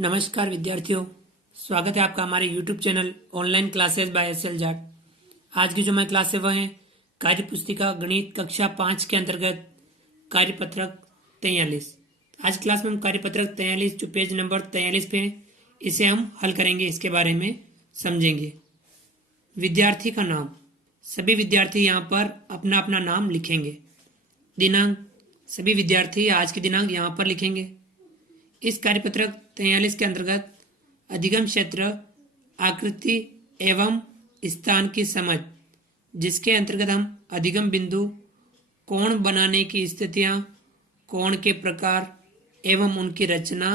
नमस्कार विद्यार्थियों, स्वागत है आपका हमारे YouTube channel online classes bye SL Jat. आज की जो हमारी क्लास है वह है कार्य पुस्तिका गणित कक्षा 5 के अंतर्गत कार्यपत्रक 43। आज क्लास में हम कार्यपत्रक 43 जो पेज नंबर 43 पे है इसे हम हल करेंगे, इसके बारे में समझेंगे। विद्यार्थी का नाम, सभी विद्यार्थी यहाँ पर अपना अपना नाम लिखेंगे। दिनांक, सभी विद्यार्थी आज की दिनांक यहाँ पर लिखेंगे। इस कार्यपत्रक 43 के अंतर्गत अधिगम क्षेत्र, आकृति एवं स्थान की समझ, जिसके अंतर्गत हम अधिगम बिंदु, कोण बनाने की स्थितियां, कोण के प्रकार एवं उनकी रचना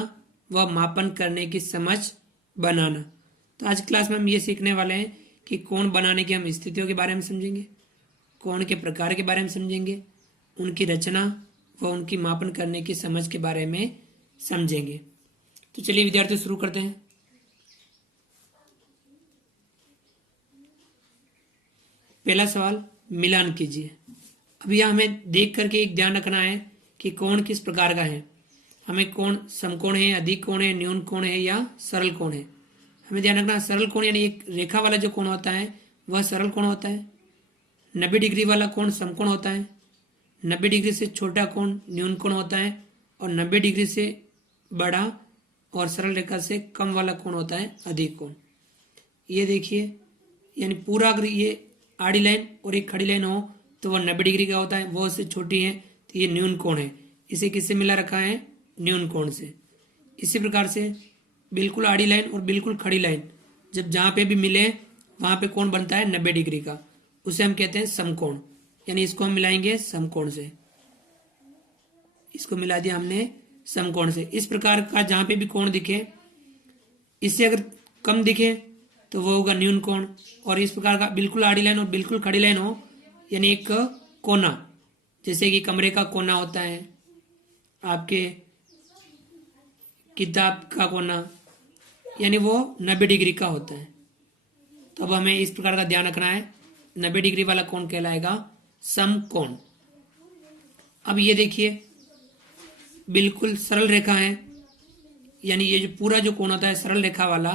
व मापन करने की समझ बनाना। तो आज क्लास में हम ये सीखने वाले हैं कि कोण बनाने की हम स्थितियों के बारे में समझेंगे, कोण के प्रकार के बारे में समझेंगे, उनकी रचना व उनकी मापन करने की समझ के बारे में समझेंगे। तो चलिए विद्यार्थी शुरू करते हैं। पहला सवाल, मिलान कीजिए। अब यह हमें देख करके एक ध्यान रखना है कि कोण किस प्रकार का है। हमें कोण समकोण है, अधिक कोण है, न्यून कोण है या सरल कोण है। हमें ध्यान रखना, सरल कोण यानी एक रेखा वाला जो कोण होता है वह सरल कोण होता है। 90 डिग्री वाला कोण समकोण होता है। 90 डिग्री से छोटा कोण न्यून कोण होता है और 90 डिग्री से बड़ा और सरल रेखा से कम वाला कोण होता है अधिक कोण। ये देखिए, यानी पूरा अगर ये आड़ी लाइन और एक खड़ी लाइन हो तो वह 90 डिग्री का होता है, वो उससे छोटी है तो ये न्यून कोण है। इसे किससे मिला रखा है? न्यून कोण से। इसी प्रकार से बिल्कुल आड़ी लाइन और बिल्कुल खड़ी लाइन जब जहाँ पे भी मिले वहाँ पे कोण बनता है 90 डिग्री का, उसे हम कहते हैं समकोण। यानी इसको हम मिलाएंगे समकोण से, इसको मिला दिया हमने समकोण से। इस प्रकार का जहां पे भी कोण दिखे, इससे अगर कम दिखे तो वो होगा न्यून कोण। और इस प्रकार का बिल्कुल आड़ी लाइन और बिल्कुल खड़ी लाइन हो, यानी एक कोना, जैसे कि कमरे का कोना होता है, आपके किताब का कोना, यानी वो 90 डिग्री का होता है। तो अब हमें इस प्रकार का ध्यान रखना है, 90 डिग्री वाला कोण कहलाएगा समकोण। अब ये देखिए, बिल्कुल सरल रेखा है, यानी ये जो पूरा जो कोण होता है सरल रेखा वाला,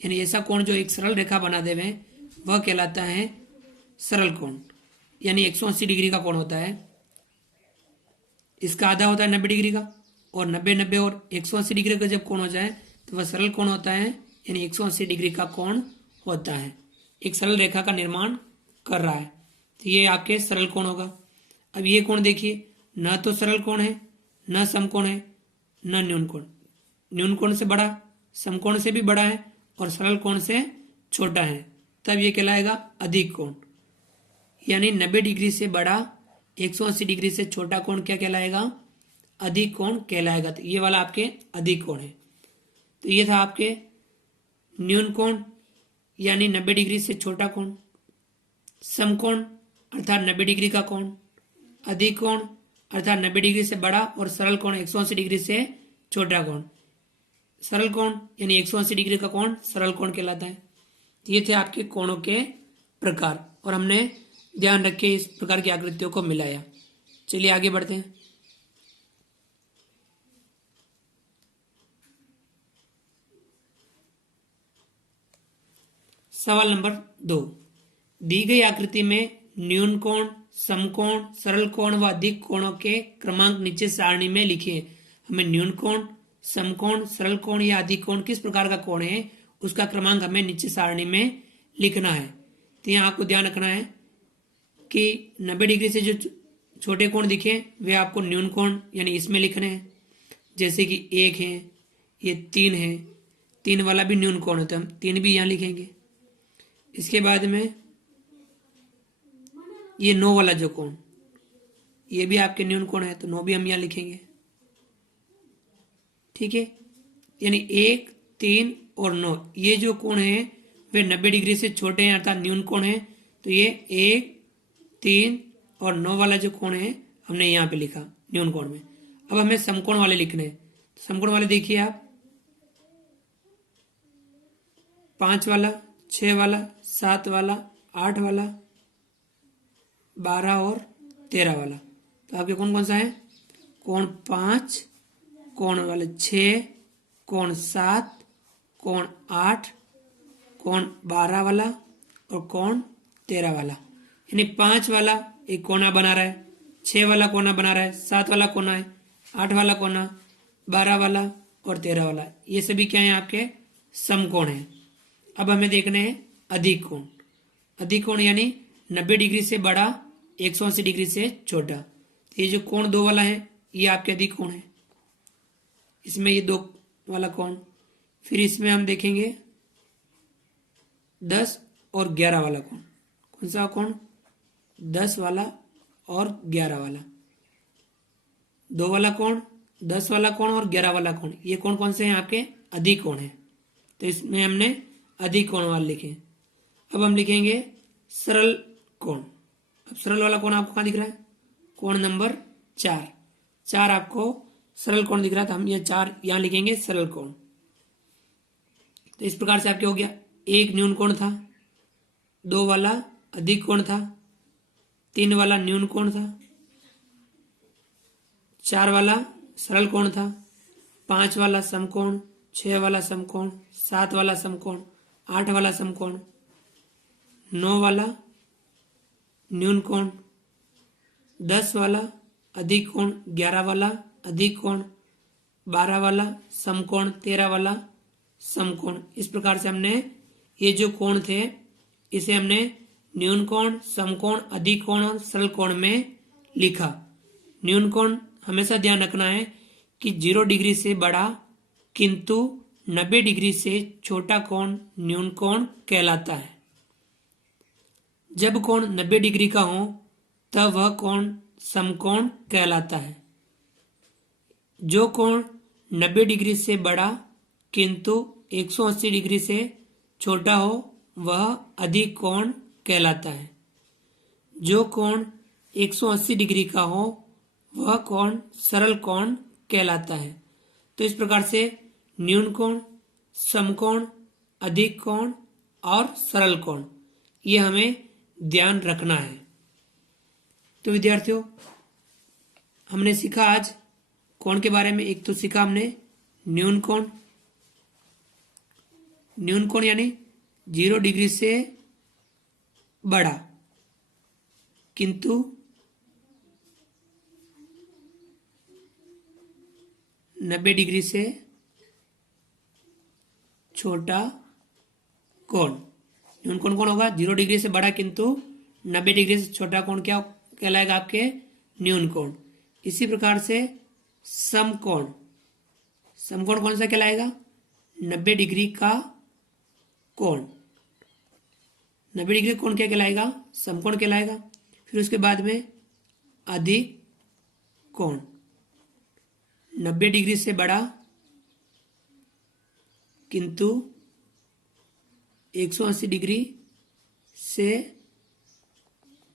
यानी ऐसा कोण जो एक सरल रेखा बना देवे वह कहलाता है सरल कोण। यानी 180 डिग्री का कोण होता है। इसका आधा होता है 90 डिग्री का, और 90 और 180 डिग्री का जब कोण हो जाए तो वह सरल कोण होता है, यानी 180 डिग्री का कोण होता है। एक सरल रेखा का निर्माण कर रहा है, तो ये आपके सरल कोण होगा। अब ये कोण देखिए, न तो सरल कोण है, न समकोण है, न न्यून कोण। न्यून कोण से बड़ा, समकोण से भी बड़ा है और सरल कोण से छोटा है, तब ये कहलाएगा अधिक कोण। यानी 90 डिग्री से बड़ा, 180 डिग्री से छोटा कोण क्या कहलाएगा? अधिक कोण कहलाएगा। तो ये वाला आपके अधिक कोण है। तो ये था आपके न्यून कोण, यानी 90 डिग्री से छोटा कोण। समकोण अर्थात 90 डिग्री का कोण। अधिक कोण अर्थात 90 डिग्री से बड़ा, और सरल कोण 180 डिग्री से छोटा कोण। सरल कोण यानी 180 डिग्री का कोण सरल कोण कहलाता है। ये थे आपके कोणों के प्रकार, और हमने ध्यान रख के इस प्रकार की आकृतियों को मिलाया। चलिए आगे बढ़ते हैं। सवाल नंबर 2, दी गई आकृति में न्यून कोण, समकोण, सरल कोण व अधिक कोणों के क्रमांक नीचे सारणी में लिखिए। हमें न्यून कोण, समकोण, सरल कोण या अधिक कोण किस प्रकार का कोण है उसका क्रमांक हमें नीचे सारणी में लिखना है। तो यहाँ आपको ध्यान रखना है कि 90 डिग्री से जो छोटे कोण दिखे वे आपको न्यून कोण यानी इसमें लिखने हैं। जैसे कि 1 है, ये 3 है, 3 वाला भी न्यून कोण होता है, हम 3 भी यहाँ लिखेंगे। इसके बाद में ये 9 वाला जो कोण, ये भी आपके न्यून कोण है, तो 9 भी हम यहाँ लिखेंगे। ठीक है, यानी 1, 3 और 9 ये जो कोण है वे 90 डिग्री से छोटे हैं अर्थात न्यून कोण है। तो ये 1, 3 और 9 वाला जो कोण है हमने यहाँ पे लिखा न्यून कोण में। अब हमें समकोण वाले लिखने हैं। तो समकोण वाले देखिए आप, 5 वाला, 6 वाला, 7 वाला, 8 वाला, 12 और 13 वाला। तो आपके कौन कौन सा है? कोण 5, कोण वाले 6, कोण 7, कोण 8, कोण 12 वाला और कोण 13 वाला, यानी 5 वाला एक कोना बना रहा है, 6 वाला कोना बना रहा है, 7 वाला कोना है, 8 वाला कोना, 12 वाला और 13 वाला, ये सभी क्या है आपके समकोण है। अब हमें देखना है अधिक कोण। अधिक कोण यानी 90 डिग्री से बड़ा, 180 डिग्री से छोटा। ये जो कोण 2 वाला है ये आपके अधिक कोण है, इसमें ये 2 वाला कोण। फिर इसमें हम देखेंगे 10 और 11 वाला कोण। कौन सा कोण? 10 वाला और 11 वाला। 2 वाला कोण, 10 वाला कोण और 11 वाला कोण, ये कोण कौन से हैं आपके अधिक कोण है। तो इसमें हमने अधिक कोण वाले लिखे। अब हम लिखेंगे सरल कोण। अब सरल वाला कोण आपको कहाँ दिख रहा है? कोण नंबर 4। 4 आपको सरल कोण दिख रहा है, तो हम ये 4 यहां लिखेंगे सरल कोण। तो इस प्रकार से आपके हो गया, एक न्यून कोण था, 2 वाला अधिक कोण था, 3 वाला न्यून कोण था, 4 वाला सरल कोण था, 5 वाला समकोण, 6 वाला समकोण, 7 वाला समकोण, 8 वाला समकोण, 9 वाला न्यून कोण, 10 वाला अधिक कोण, 11 वाला अधिक कोण, 12 वाला समकोण, 13 वाला समकोण। इस प्रकार से हमने ये जो कोण थे इसे हमने न्यून कोण, समकोण, अधिक कोण और सरल कोण में लिखा। न्यून कोण हमेशा ध्यान रखना है कि 0 डिग्री से बड़ा किंतु 90 डिग्री से छोटा कोण न्यून कोण कहलाता है। जब कोण 90 डिग्री का हो तब वह कोण समकोण कहलाता है। जो कोण 90 डिग्री से बड़ा किंतु 180 डिग्री से छोटा हो वह अधिक कोण कहलाता है। जो कोण 180 डिग्री का हो वह कोण सरल कोण कहलाता है। तो इस प्रकार से न्यून कोण, समकोण, अधिक कोण और सरल कोण ये हमें ध्यान रखना है। तो विद्यार्थियों, हमने सीखा आज कोण के बारे में। एक तो सीखा हमने न्यून कोण। न्यून कोण यानी 0 डिग्री से बड़ा किंतु 90 डिग्री से छोटा कोण। न्यून कोण कौन होगा? 0 डिग्री से बड़ा किंतु 90 डिग्री से छोटा कोण क्या कहलाएगा? आपके न्यून कोण। इसी प्रकार से समकोण। समकोण कौन सा कहलाएगा? 90 डिग्री का कोण। 90 डिग्री कोण क्या कहलाएगा? समकोण कहलाएगा। फिर उसके बाद में अधिक कोण, 90 डिग्री से बड़ा किंतु 180 डिग्री से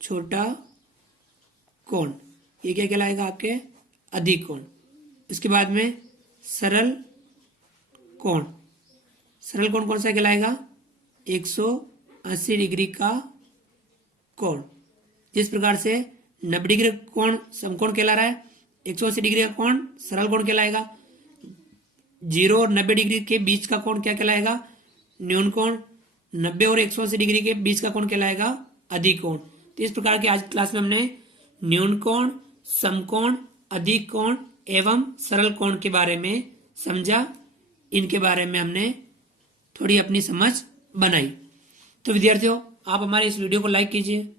छोटा कोण, ये क्या कहलाएगा? आपके अधिक कोण। उसके बाद में सरल कोण। सरल कोण कौन सा कहलाएगा? 180 डिग्री का कोण। जिस प्रकार से 90 डिग्री कोण समकोण कहला रहा है, 180 डिग्री का कोण सरल कोण कहलाएगा। 0 और 90 डिग्री के बीच का कोण क्या कहलाएगा? न्यून कोण। 90 और 180 डिग्री के बीच का कोण कहलाएगा अधिक कोण। तो इस प्रकार की आज क्लास में हमने न्यून कोण, समकोण, अधिक कोण एवं सरल कोण के बारे में समझा। इनके बारे में हमने थोड़ी अपनी समझ बनाई। तो विद्यार्थियों, आप हमारे इस वीडियो को लाइक कीजिए।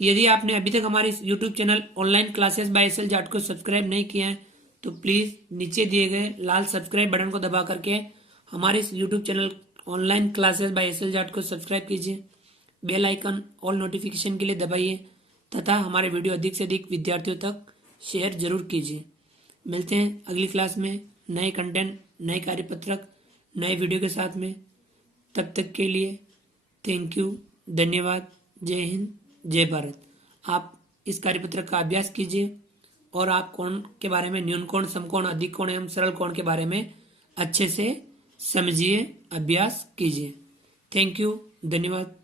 यदि आपने अभी तक हमारे इस YouTube channel online classes by SL Jat को सब्सक्राइब नहीं किया है तो प्लीज़ नीचे दिए गए लाल सब्सक्राइब बटन को दबा करके हमारे इस YouTube channel online classes by SL Jat को सब्सक्राइब कीजिए। बेल आइकन ऑल नोटिफिकेशन के लिए दबाइए तथा हमारे वीडियो अधिक से अधिक विद्यार्थियों तक शेयर जरूर कीजिए। मिलते हैं अगली क्लास में नए कंटेंट, नए कार्यपत्रक, नए वीडियो के साथ में। तब तक के लिए थैंक यू, धन्यवाद, जय हिंद, जय भारत। आप इस कार्यपत्रक का अभ्यास कीजिए और आप कोण के बारे में, न्यून कोण, समकोण, अधिक कोण एवं सरल कोण के बारे में अच्छे से समझिए, अभ्यास कीजिए। थैंक यू, धन्यवाद।